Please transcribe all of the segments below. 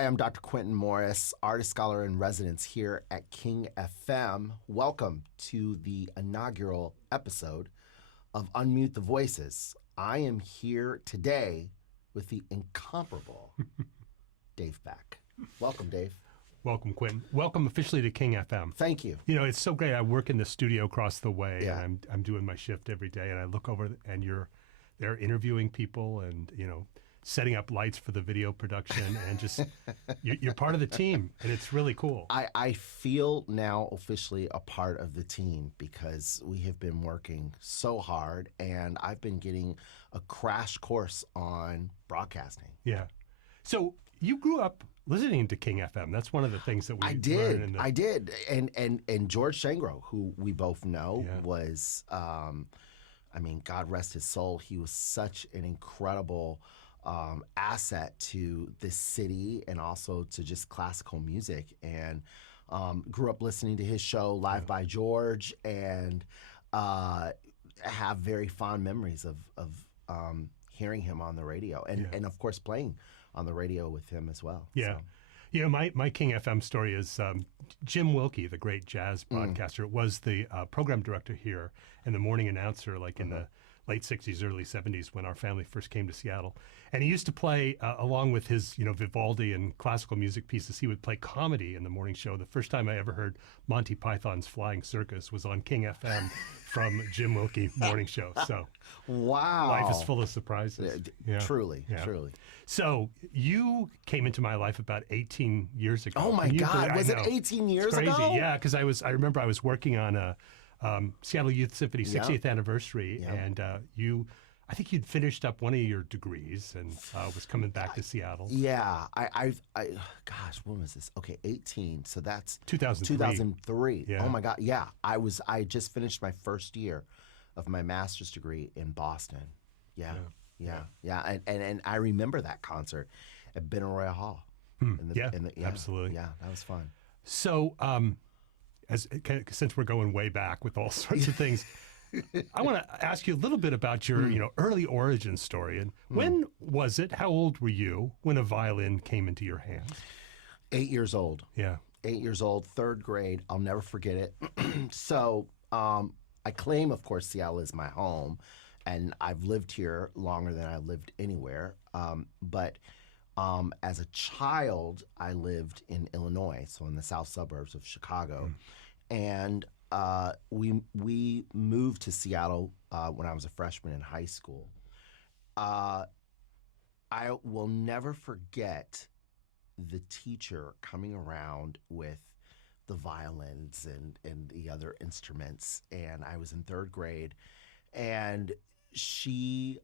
Hi, I'm Dr. Quinton Morris, artist scholar in residence here at King FM. Welcome to the inaugural episode of Unmute the Voices. I am here today with the incomparable Dave Beck. Welcome, Dave. Welcome, Quinton. Welcome officially to King FM. Thank you. You know, it's so great. I work in the studio across the way, and I'm doing my shift every day, and I look over, and you're there interviewing people and, you know, setting up lights for the video production, and just you're part of the team, and it's really cool. I feel now officially a part of the team because we have been working so hard, and I've been getting a crash course on broadcasting. Yeah. So you grew up listening to King FM. That's one of the things that we I did. I did. And George Shangro, who we both know, was, I mean, God rest his soul. He was such an incredible asset to this city and also to just classical music, and grew up listening to his show Live by George, and have very fond memories of hearing him on the radio, and of course playing on the radio with him as well. Yeah. So. You know, my King FM story is Jim Wilkie, the great jazz broadcaster, was the program director here and the morning announcer, like in the late 60s, early 70s, when our family first came to Seattle. And he used to play, along with his, you know, Vivaldi and classical music pieces, he would play comedy in the morning show. The first time I ever heard Monty Python's Flying Circus was on King FM from Jim Wilkie morning show. So, wow. Life is full of surprises. Truly. So you came into my life about 18 years ago. Oh my God, was it 18 years ago? Crazy, yeah, because I remember I was working on a Seattle Youth Symphony 60th anniversary, and I think you'd finished up one of your degrees and was coming back to Seattle. Yeah, gosh, when was this? Okay, 18. So that's 2003. 2003. Yeah. Oh my God, yeah. I just finished my first year of my master's degree in Boston. Yeah. And I remember that concert at Benaroya Hall. Absolutely. Yeah, that was fun. So, since we're going way back with all sorts of things, I want to ask you a little bit about your, early origin story. And when was it? How old were you when a violin came into your hands? 8 years old. Yeah. 8 years old, third grade. I'll never forget it. So I claim, of course, Seattle is my home, and I've lived here longer than I lived anywhere. But as a child, I lived in Illinois, so in the south suburbs of Chicago. And we moved to Seattle when I was a freshman in high school. I will never forget the teacher coming around with the violins and the other instruments. And I was in third grade, and she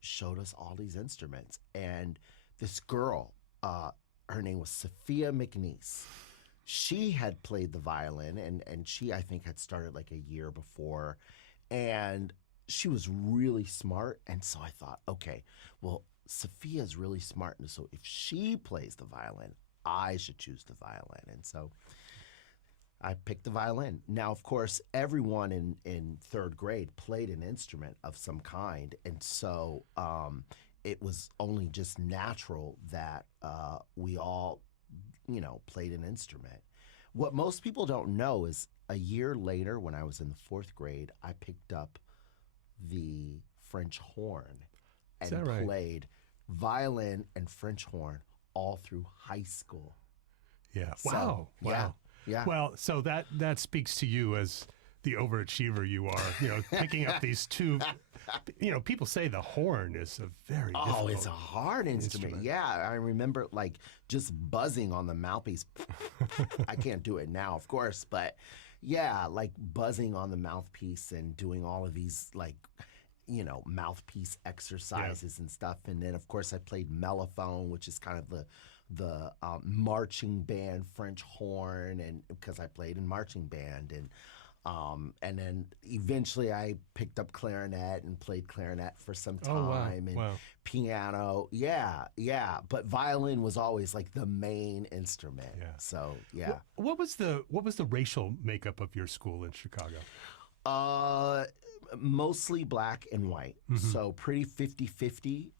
showed us all these instruments. And this girl, her name was Sophia McNeese. She had played the violin, and she, I think, had started like a year before. And she was really smart. And so I thought, okay, well, Sophia's really smart. And so if she plays the violin, I should choose the violin. And so I picked the violin. Now, of course, everyone in third grade played an instrument of some kind. And so it was only just natural that we all, played an instrument. What most people don't know is a year later, when I was in the fourth grade, I picked up the French horn and played violin and French horn all through high school. Yeah. So, Wow. Yeah. Well, so that speaks to you as the overachiever you are, picking up these two, people say the horn is a very difficult it's a hard instrument. Yeah, I remember like just buzzing on the mouthpiece. I can't do it now, of course, but yeah, like buzzing on the mouthpiece and doing all of these like, mouthpiece exercises and stuff. And then, of course, I played mellophone, which is kind of the marching band French horn, and because I played in marching band. And then eventually I picked up clarinet and played clarinet for some time, and piano. Yeah. But violin was always like the main instrument. Yeah. So yeah. What was the racial makeup of your school in Chicago? Mostly black and white, so pretty 50-50.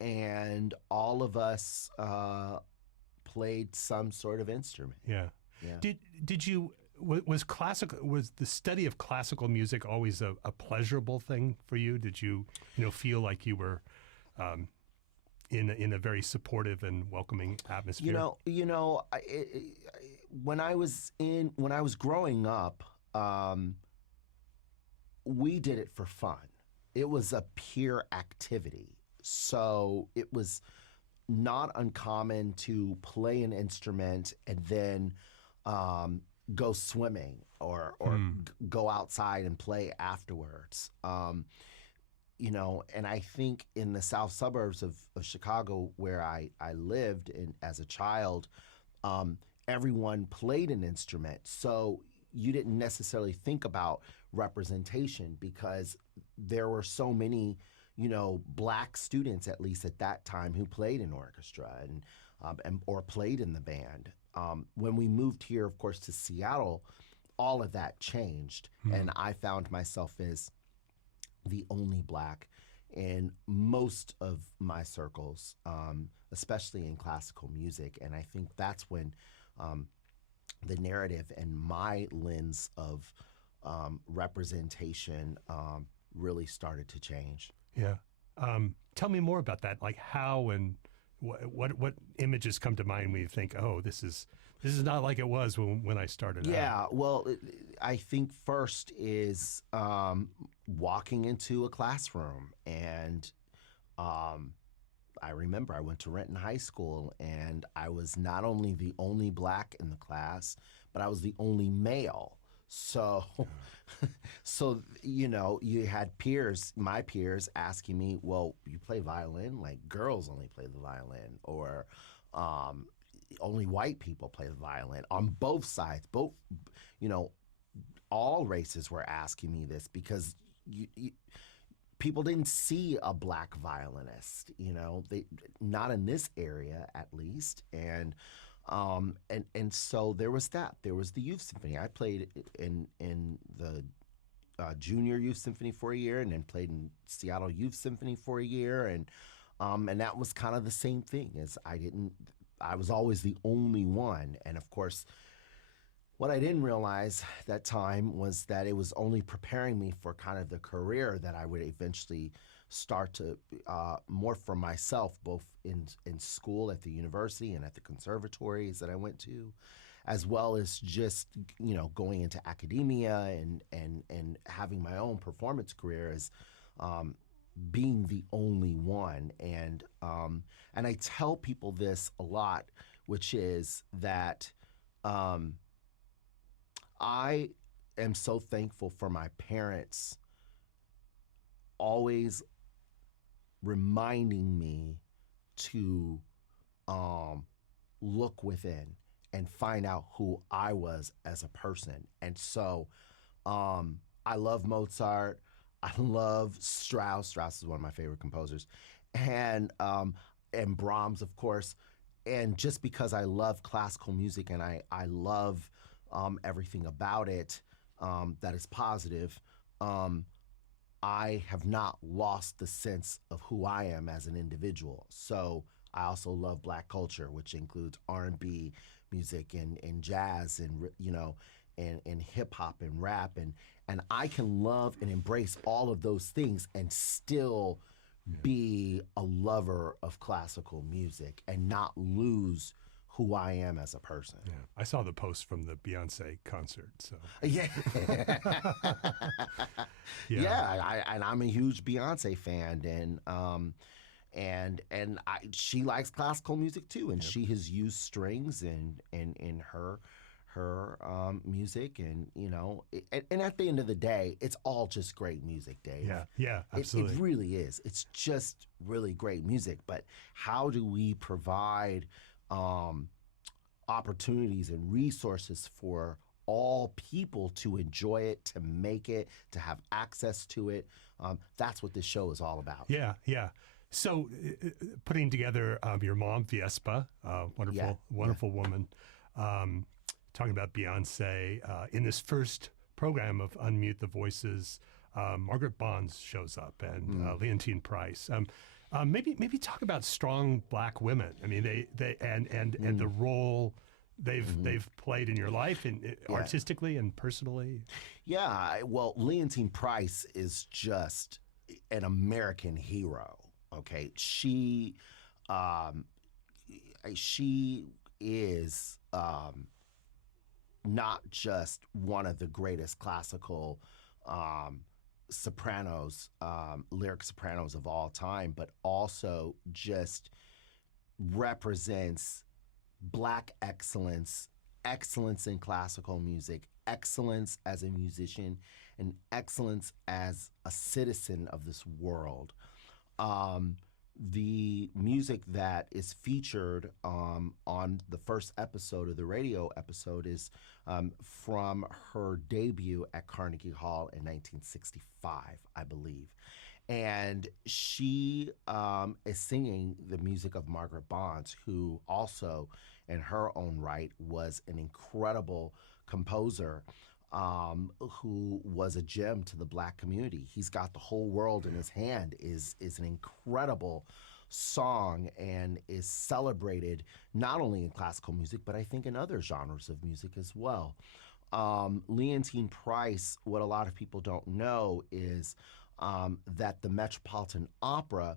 And all of us played some sort of instrument. Yeah. Yeah. Did you was the study of classical music always a pleasurable thing for you? Did you feel like you were in a very supportive and welcoming atmosphere? When I was growing up, we did it for fun. It was a peer activity. So it was not uncommon to play an instrument and then go swimming or go outside and play afterwards. And I think in the south suburbs of Chicago, where I lived as a child, everyone played an instrument. So you didn't necessarily think about representation because there were so many, black students, at least at that time, who played in orchestra and or played in the band. When we moved here, of course, to Seattle, all of that changed, and I found myself as the only black in most of my circles, especially in classical music. And I think that's when the narrative and my lens of representation really started to change. Yeah. Tell me more about that. Like how and what images come to mind when you think, oh, this is not like it was when I started out. Yeah, well, I think first is walking into a classroom. And I remember I went to Renton High School, and I was not only the only black in the class, but I was the only male. So, you had my peers asking me, well, you play violin? Like, girls only play the violin, or only white people play the violin. On both sides, all races were asking me this because people didn't see a black violinist, they not in this area at least, and so there was that. There was the youth symphony. I played in the junior youth symphony for a year, and then played in Seattle Youth Symphony for a year, and that was kind of the same thing. As I was always the only one, and of course, what I didn't realize that time was that it was only preparing me for kind of the career that I would eventually start to more for myself, both in school, at the university, and at the conservatories that I went to, as well as just going into academia and having my own performance career as being the only one. And I tell people this a lot, which is that I am so thankful for my parents always reminding me to look within and find out who I was as a person. And so I love Mozart. I love Strauss. Strauss is one of my favorite composers. And Brahms, of course. And just because I love classical music and I love everything about it that is positive, I have not lost the sense of who I am as an individual. So I also love black culture, which includes R&B music and jazz and and hip hop and rap, and I can love and embrace all of those things and still be a lover of classical music and not lose who I am as a person. Yeah. I saw the post from the Beyonce concert. So yeah, and I'm a huge Beyonce fan, and she likes classical music too, and she has used strings in her music, and and at the end of the day, it's all just great music, Dave. Yeah, absolutely. It really is. It's just really great music. But how do we provide opportunities and resources for all people to enjoy it, to make it, to have access to it? That's what this show is all about. Yeah. So putting together your mom, Viespa, wonderful woman, talking about Beyonce in this first program of Unmute the Voices, Margaret Bonds shows up, and Leontyne Price. Maybe talk about strong Black women. I mean, they and the role they've played in your life, artistically and personally. Yeah, well, Leontine Price is just an American hero. Okay, she is not just one of the greatest classical sopranos, lyric sopranos of all time, but also just represents Black excellence, excellence in classical music, excellence as a musician, and excellence as a citizen of this world. The music that is featured on the first episode of the radio episode is from her debut at Carnegie Hall in 1965, I believe. And she is singing the music of Margaret Bonds, who also, in her own right, was an incredible composer who was a gem to the Black community. He's Got the Whole World in His Hand is an incredible song and is celebrated not only in classical music, but I think in other genres of music as well. Leontine Price, what a lot of people don't know is that the Metropolitan Opera,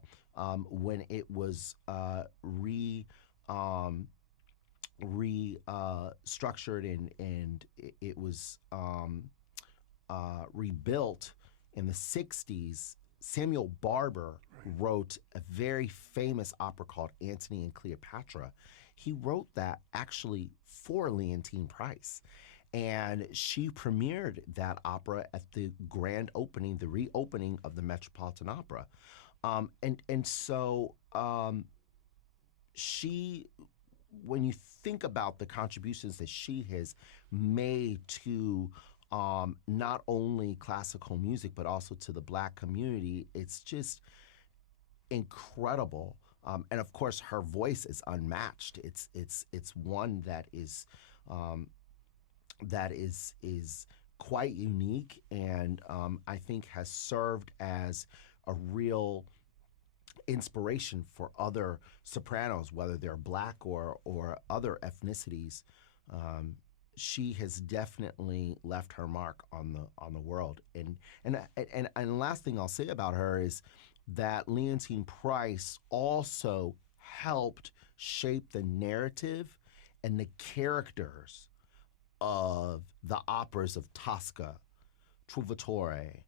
when it was restructured and it was rebuilt in the 60s, Samuel Barber wrote a very famous opera called Antony and Cleopatra. He wrote that actually for Leontine Price. And she premiered that opera at the grand opening, the reopening of the Metropolitan Opera. So she, when you think about the contributions that she has made to not only classical music, but also to the Black community, it's just incredible. And of course, her voice is unmatched. It's one that is quite unique, and I think has served as a real inspiration for other sopranos, whether they're Black or other ethnicities. She has definitely left her mark on the world. And the last thing I'll say about her is that Leontine Price also helped shape the narrative and the characters of the operas of Tosca, Trovatore,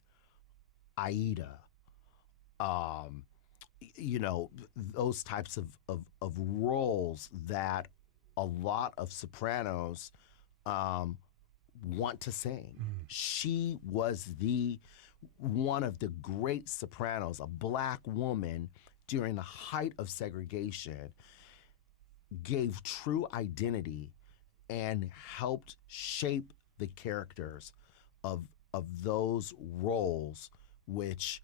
Aida, those types of roles that a lot of sopranos want to sing. She was one of the great sopranos, a Black woman during the height of segregation, gave true identity and helped shape the characters of those roles, which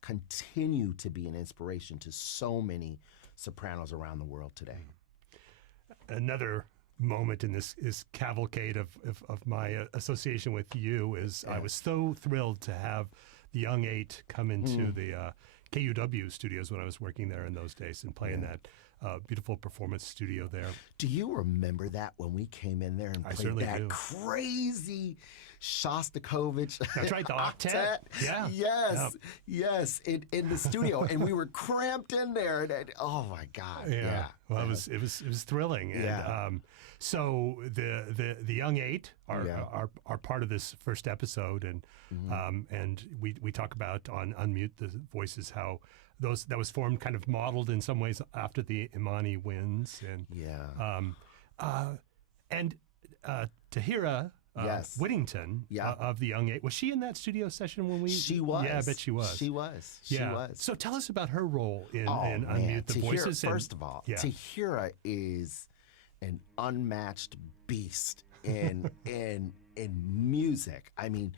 continue to be an inspiration to so many sopranos around the world today. Another moment in this cavalcade of my association with you is I was so thrilled to have the Young Eight come into the KUW studios when I was working there in those days and play in that beautiful performance studio there. Do you remember that when we came in there and played that crazy Shostakovich? That's right, the octet. Yeah. Yes, in the studio, and we were cramped in there. And oh my God. Yeah. Well, it was thrilling. Yeah. And so the Young Eight are part of this first episode, and and we talk about on Unmute the Voices how that was formed, kind of modeled in some ways after the Imani Winds, and Tahira Whittington of the Young Eight. Was she in that studio session when we? She was. Yeah, I bet she was. She was. She was. So tell us about her role in Unmute the Voices. First of all, Tahira is an unmatched beast in music. I mean,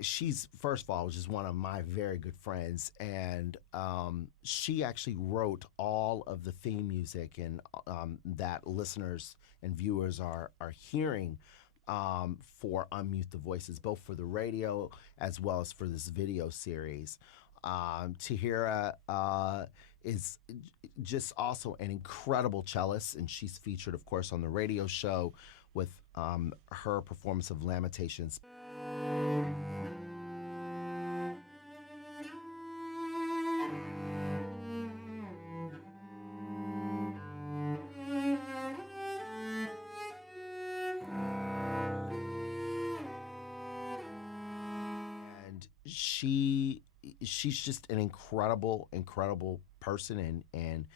she's, first of all, just one of my very good friends, and she actually wrote all of the theme music and that listeners and viewers are hearing for Unmute the Voices, both for the radio as well as for this video series. Tahira is just also an incredible cellist, and she's featured, of course, on the radio show with her performance of Lamentations. And she's just an incredible person and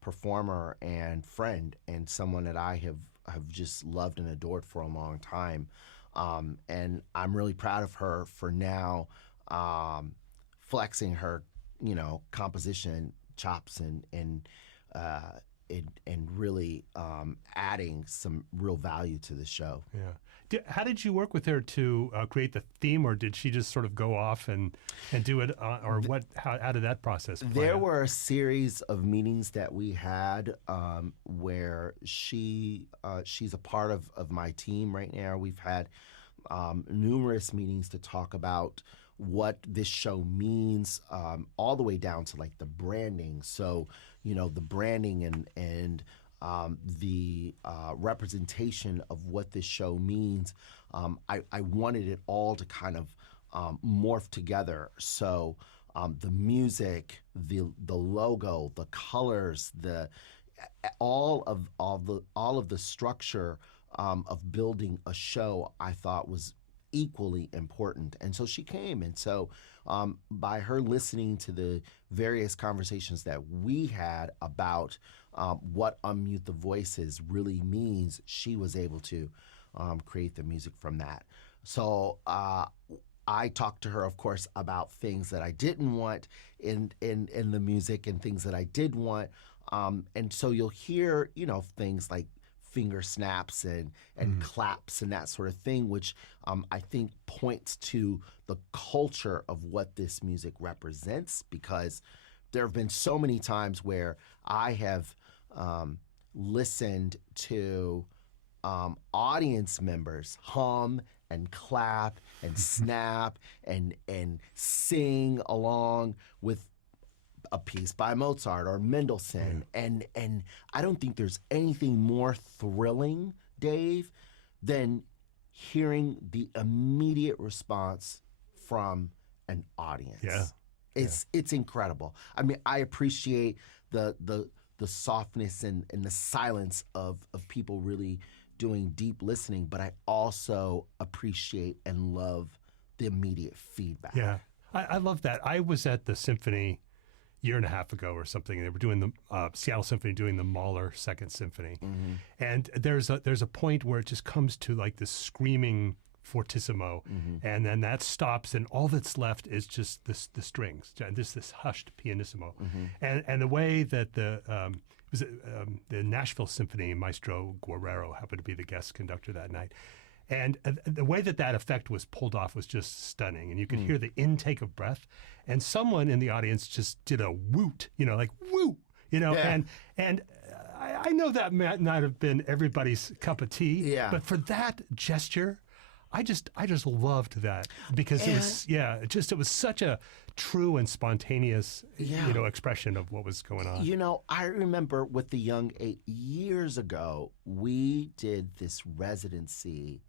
performer and friend, and someone that I have just loved and adored for a long time. And I'm really proud of her for now flexing her, composition chops and really adding some real value to the show. Yeah. How did you work with her to create the theme, or did she just sort of go off and do it, or what? How did that process play There out? were a series of meetings that we had where she's a part of my team right now. We've had numerous meetings to talk about what this show means, all the way down to like the branding. So, the branding and the representation of what this show means. I wanted it all to kind of morph together. So the music, the logo, the colors, all of the structure of building a show, I thought was equally important. And so she came, and so by her listening to the various conversations that we had about what Unmute the Voices really means, she was able to create the music from that. So I talked to her, of course, about things that I didn't want in the music and things that I did want. And so you'll hear, things like finger snaps and claps and that sort of thing, which I think points to the culture of what this music represents, because there have been so many times where I have listened to audience members hum and clap and snap and sing along with a piece by Mozart or Mendelssohn. And I don't think there's anything more thrilling, Dave, than hearing the immediate response from an audience. Yeah. It's incredible. I mean, I appreciate the softness and the silence of people really doing deep listening, but I also appreciate and love the immediate feedback. Yeah, I love that. I was at the Symphony a year and a half ago or something, and they were doing the Seattle Symphony doing the Mahler Second Symphony, and there's a point where it just comes to like this screaming fortissimo, and then that stops, and all that's left is just the strings, and this hushed pianissimo, and the way that the Nashville Symphony maestro Guerrero happened to be the guest conductor that night. And the way that effect was pulled off was just stunning. And you could hear the intake of breath. And someone in the audience just did a woot, like woo, Yeah. and I know that might not have been everybody's cup of tea. Yeah. But for that gesture, I just loved that, because it was such a true and spontaneous, expression of what was going on. I remember with the Young Eight years ago, we did this residency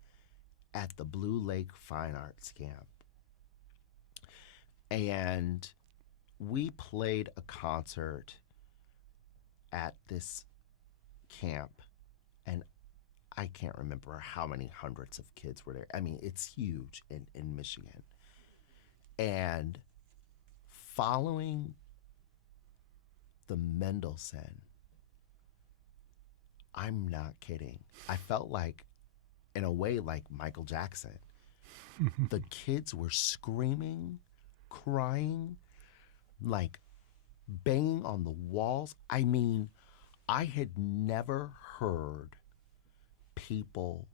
at the Blue Lake Fine Arts Camp. And we played a concert at this camp, and I can't remember how many hundreds of kids were there. I mean, it's huge in Michigan. And following the Mendelssohn, I'm not kidding, I felt like, in a way, like Michael Jackson. The kids were screaming, crying, like banging on the walls. I mean, I had never heard people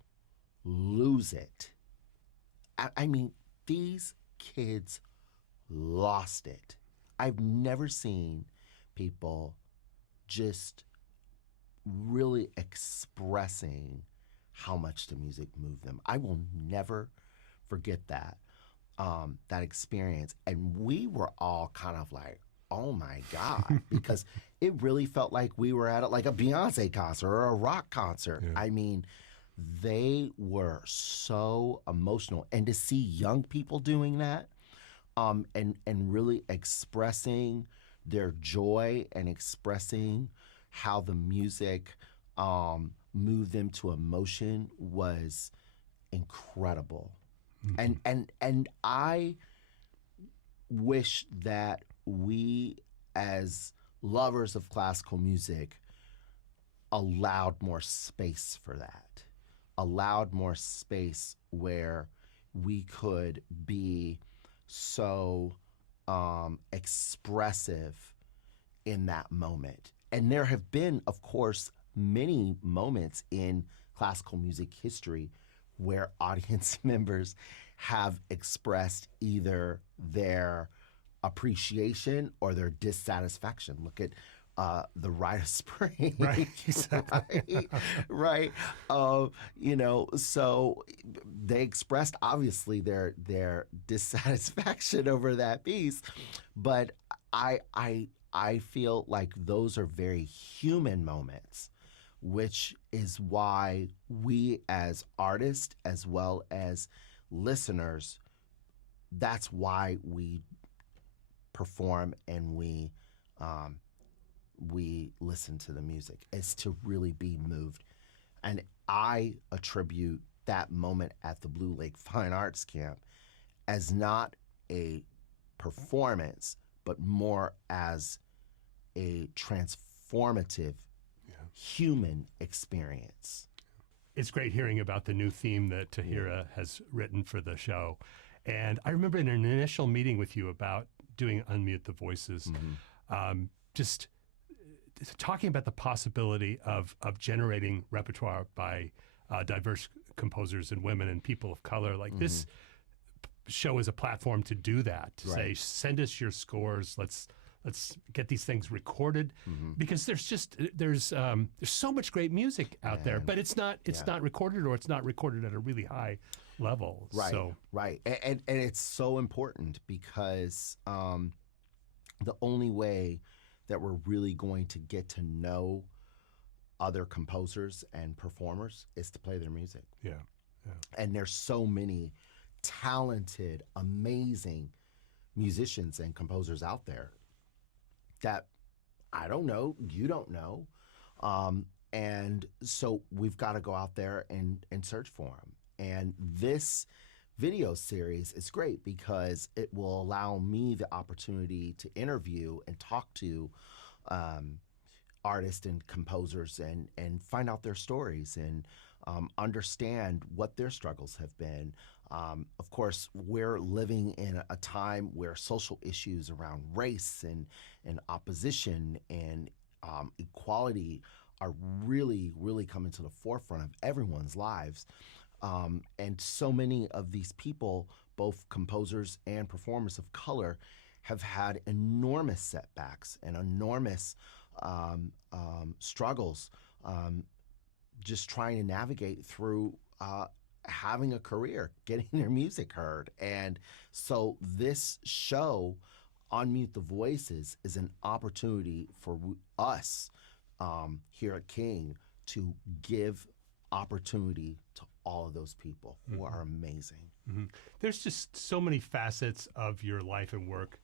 lose it. I mean, these kids lost it. I've never seen people just really expressing how much the music moved them. I will never forget that experience. And we were all kind of like, oh my God, because it really felt like we were at like a Beyonce concert or a rock concert. Yeah. I mean, they were so emotional. And to see young people doing that, and really expressing their joy and expressing how the music moved them to emotion was incredible. And I wish that we, as lovers of classical music, allowed more space for that, allowed more space where we could be so expressive in that moment. And there have been, of course, many moments in classical music history where audience members have expressed either their appreciation or their dissatisfaction. Look at the Rite of Spring, Right. right? So they expressed obviously their dissatisfaction over that piece, but I feel like those are very human moments, which is why we as artists as well as listeners, that's why we perform and we listen to the music, is to really be moved. And I attribute that moment at the Blue Lake Fine Arts Camp as not a performance, but more as a transformative human experience. It's great hearing about the new theme that Tahira has written for the show. And I remember in an initial meeting with you about doing Unmute the Voices, just talking about the possibility of generating repertoire by diverse composers and women and people of color. Like this show is a platform to do that, to say, send us your scores, let's get these things recorded, because there's so much great music out there, but it's not recorded, or it's not recorded at a really high level. Right, so. right, and it's so important because the only way that we're really going to get to know other composers and performers is to play their music. Yeah. And there's so many talented, amazing musicians and composers out there that I don't know, you don't know. And so we've got to go out there and search for them. And this video series is great because it will allow me the opportunity to interview and talk to artists and composers and find out their stories and understand what their struggles have been. Of course, we're living in a time where social issues around race and opposition and equality are really, really coming to the forefront of everyone's lives. And so many of these people, both composers and performers of color, have had enormous setbacks and enormous struggles just trying to navigate through having a career, getting their music heard. And so this show, Unmute the Voices, is an opportunity for us here at King to give opportunity to all of those people who are amazing. There's just so many facets of your life and work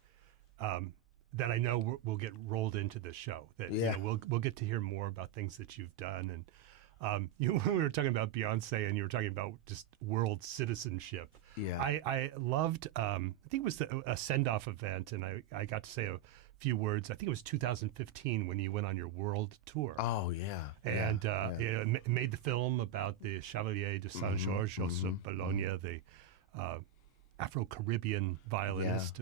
that I know will get rolled into this show. That we'll get to hear more about things that you've done. And we were talking about Beyonce, and you were talking about just world citizenship. Yeah, I loved. I think it was a send-off event, and I got to say a few words. I think it was 2015 when you went on your world tour. Oh yeah, and made the film about the Chevalier de Saint Georges of Bologna, the Afro-Caribbean violinist.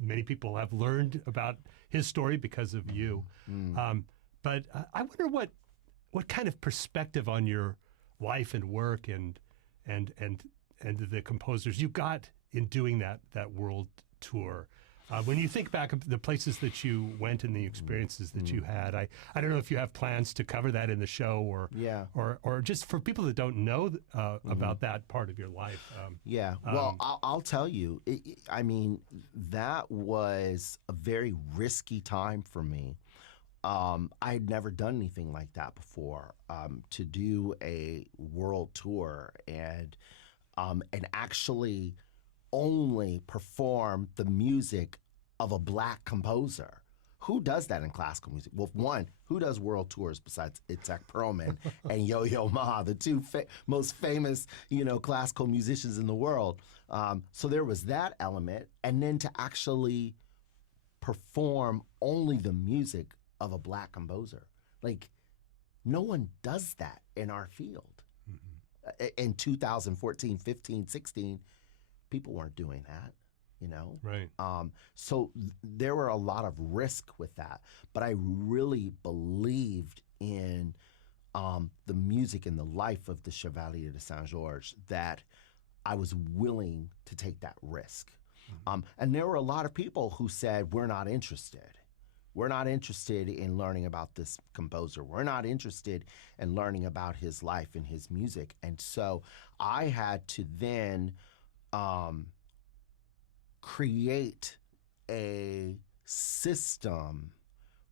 Many people have learned about his story because of you. But I wonder what kind of perspective on your life and work and the composers you got in doing that world tour. When you think back of the places that you went and the experiences that you had, I don't know if you have plans to cover that in the show or just for people that don't know about that part of your life. Well, I'll tell you, I mean, that was a very risky time for me. I had never done anything like that before, to do a world tour and actually only perform the music of a Black composer. Who does that in classical music? Well, one, who does world tours besides Itzhak Perlman and Yo-Yo Ma, the two most famous, classical musicians in the world? So there was that element, and then to actually perform only the music of a Black composer. Like, no one does that in our field. In 2014, 15, 16, people weren't doing that, Right. So there were a lot of risk with that, but I really believed in the music and the life of the Chevalier de Saint-Georges that I was willing to take that risk. And there were a lot of people who said, we're not interested. We're not interested in learning about this composer. We're not interested in learning about his life and his music. And so I had to then create a system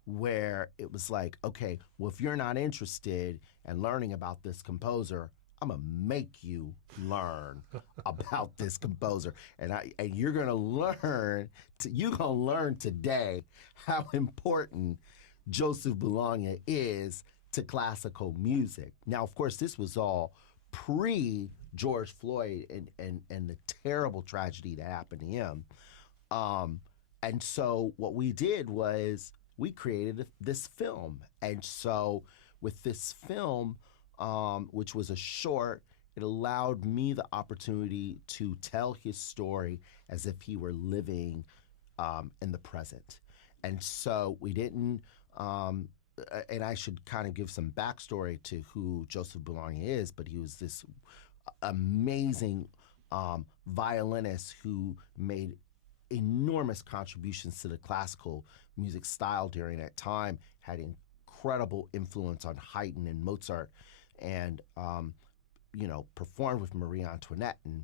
where it was like, okay, well, if you're not interested in learning about this composer, I'm gonna make you learn about this composer, and you're gonna learn. You're gonna learn today how important Joseph Boulogna is to classical music. Now, of course, this was all pre George Floyd and the terrible tragedy that happened to him. And so what we did was we created this film, and so with this film, which was a short, it allowed me the opportunity to tell his story as if he were living in the present. And so we didn't, and I should kind of give some backstory to who Joseph Boulogna is, but he was this amazing violinist who made enormous contributions to the classical music style during that time, had incredible influence on Haydn and Mozart, and performed with Marie Antoinette and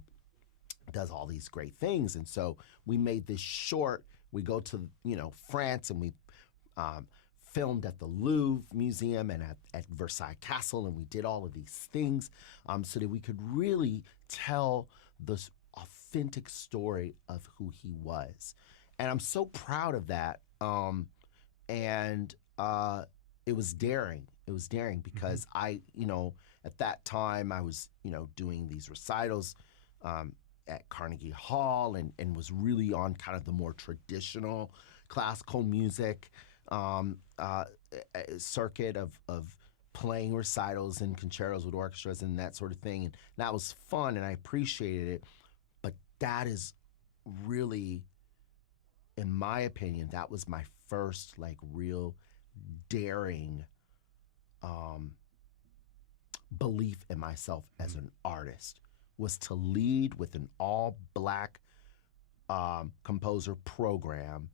does all these great things. And so we made this short. We go to France, and we filmed at the Louvre Museum and at Versailles Castle, and we did all of these things so that we could really tell this authentic story of who he was. And I'm so proud of that. And it was daring. It was daring because I, at that time I was, doing these recitals at Carnegie Hall and was really on kind of the more traditional classical music circuit of playing recitals and concertos with orchestras and that sort of thing. And that was fun, and I appreciated it. But that is really, in my opinion, that was my first real daring belief in myself as an artist, was to lead with an all-Black composer program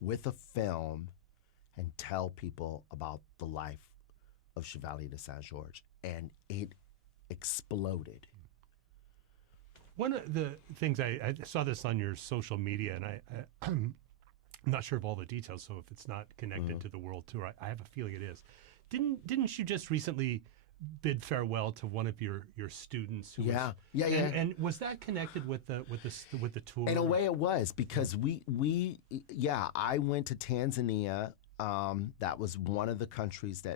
with a film and tell people about the life of Chevalier de Saint-Georges. And it exploded. One of the things I saw this on your social media, and I'm not sure of all the details, so if it's not connected to the world tour, I have a feeling it is. Didn't you just recently bid farewell to one of your students? Who Yeah. And was that connected with the tour? In a way, it was, because I went to Tanzania. That was one of the countries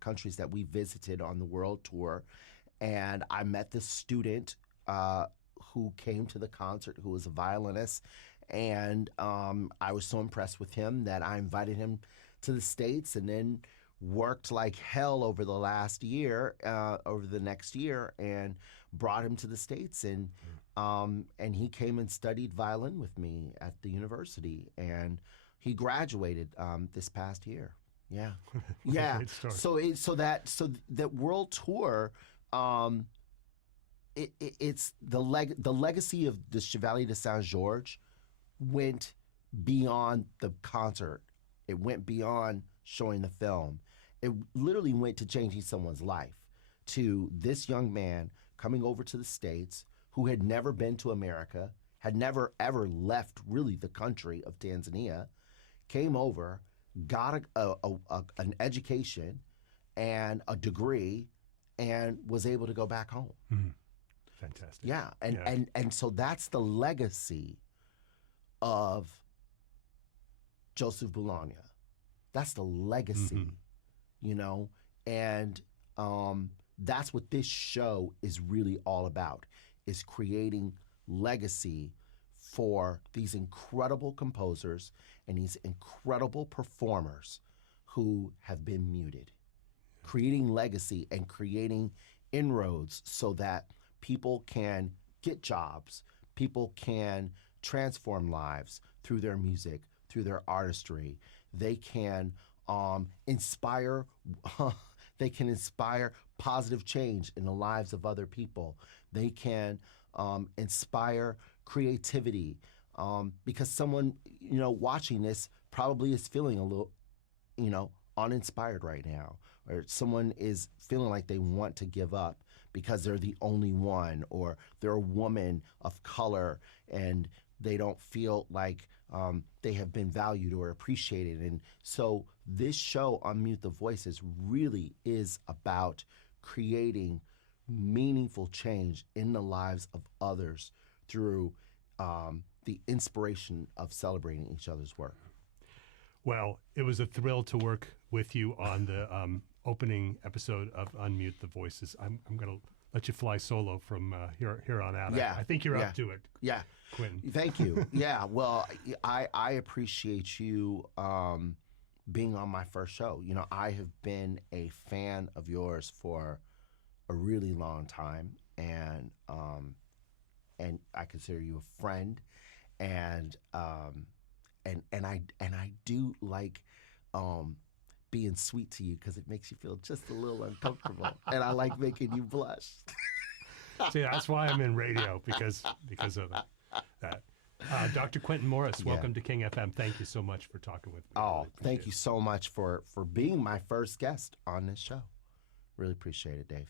countries that we visited on the world tour, and I met this student who came to the concert, who was a violinist, and I was so impressed with him that I invited him to the States, and then worked like hell over the next year, and brought him to the States, and he came and studied violin with me at the university, and he graduated this past year. Yeah, yeah. So that world tour, it's the legacy of the Chevalier de Saint-Georges went beyond the concert. It went beyond showing the film. It literally went to changing someone's life, to this young man coming over to the States who had never been to America, had never ever left really the country of Tanzania, came over, got an education and a degree, and was able to go back home. Fantastic. Yeah, and so that's the legacy of Joseph Bologna. That's the legacy, you know, and that's what this show is really all about, is creating legacy for these incredible composers and these incredible performers who have been muted. Creating legacy and creating inroads so that people can get jobs, people can transform lives through their music, through their artistry. They can inspire they can inspire positive change in the lives of other people. They can inspire creativity, because someone, you know, watching this probably is feeling a little, you know, uninspired right now, or someone is feeling like they want to give up because they're the only one, or they're a woman of color and they don't feel like they have been valued or appreciated. And so this show, Unmute the Voices, really is about creating meaningful change in the lives of others through the inspiration of celebrating each other's work. Well, it was a thrill to work with you on the opening episode of Unmute the Voices. I'm going to let you fly solo from here on out. Yeah, I think you're up to it. Yeah. Quinton. Thank you. Yeah, well, I appreciate you being on my first show. You know, I have been a fan of yours for a really long time, and I consider you a friend, and I do like being sweet to you because it makes you feel just a little uncomfortable, and I like making you blush. See, that's why I'm in radio, because of that. Dr. Quinton Morris, welcome to King FM. Thank you so much for talking with me. Oh, thank you so much for being my first guest on this show. Really appreciate it, Dave.